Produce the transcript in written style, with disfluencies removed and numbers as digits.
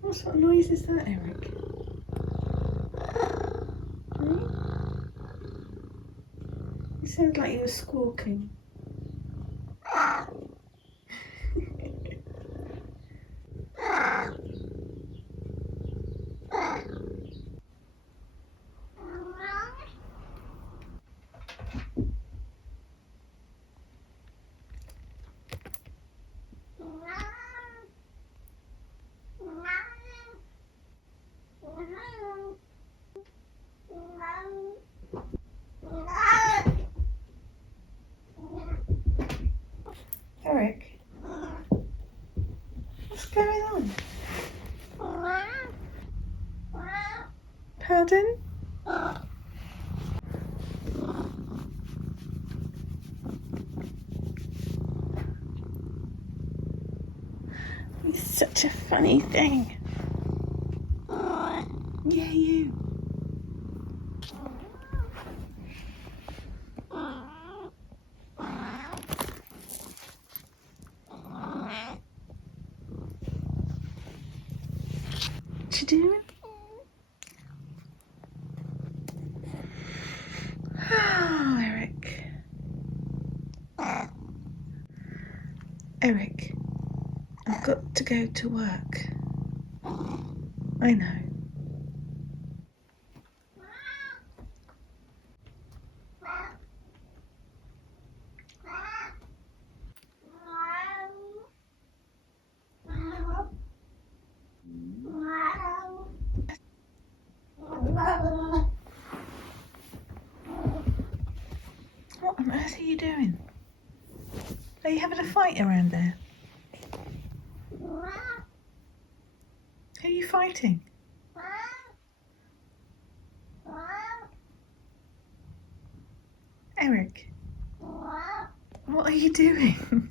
What sort of noise is that, Eric? It sounded like you were squawking. Eric, what's going on? Pardon? It's such a funny thing. Yeah, you. What you doing? Oh, Eric. Eric, I've got to go to work. I know. What on earth are you doing? Are you having a fight around there? Who are you fighting? Eric, what are you doing?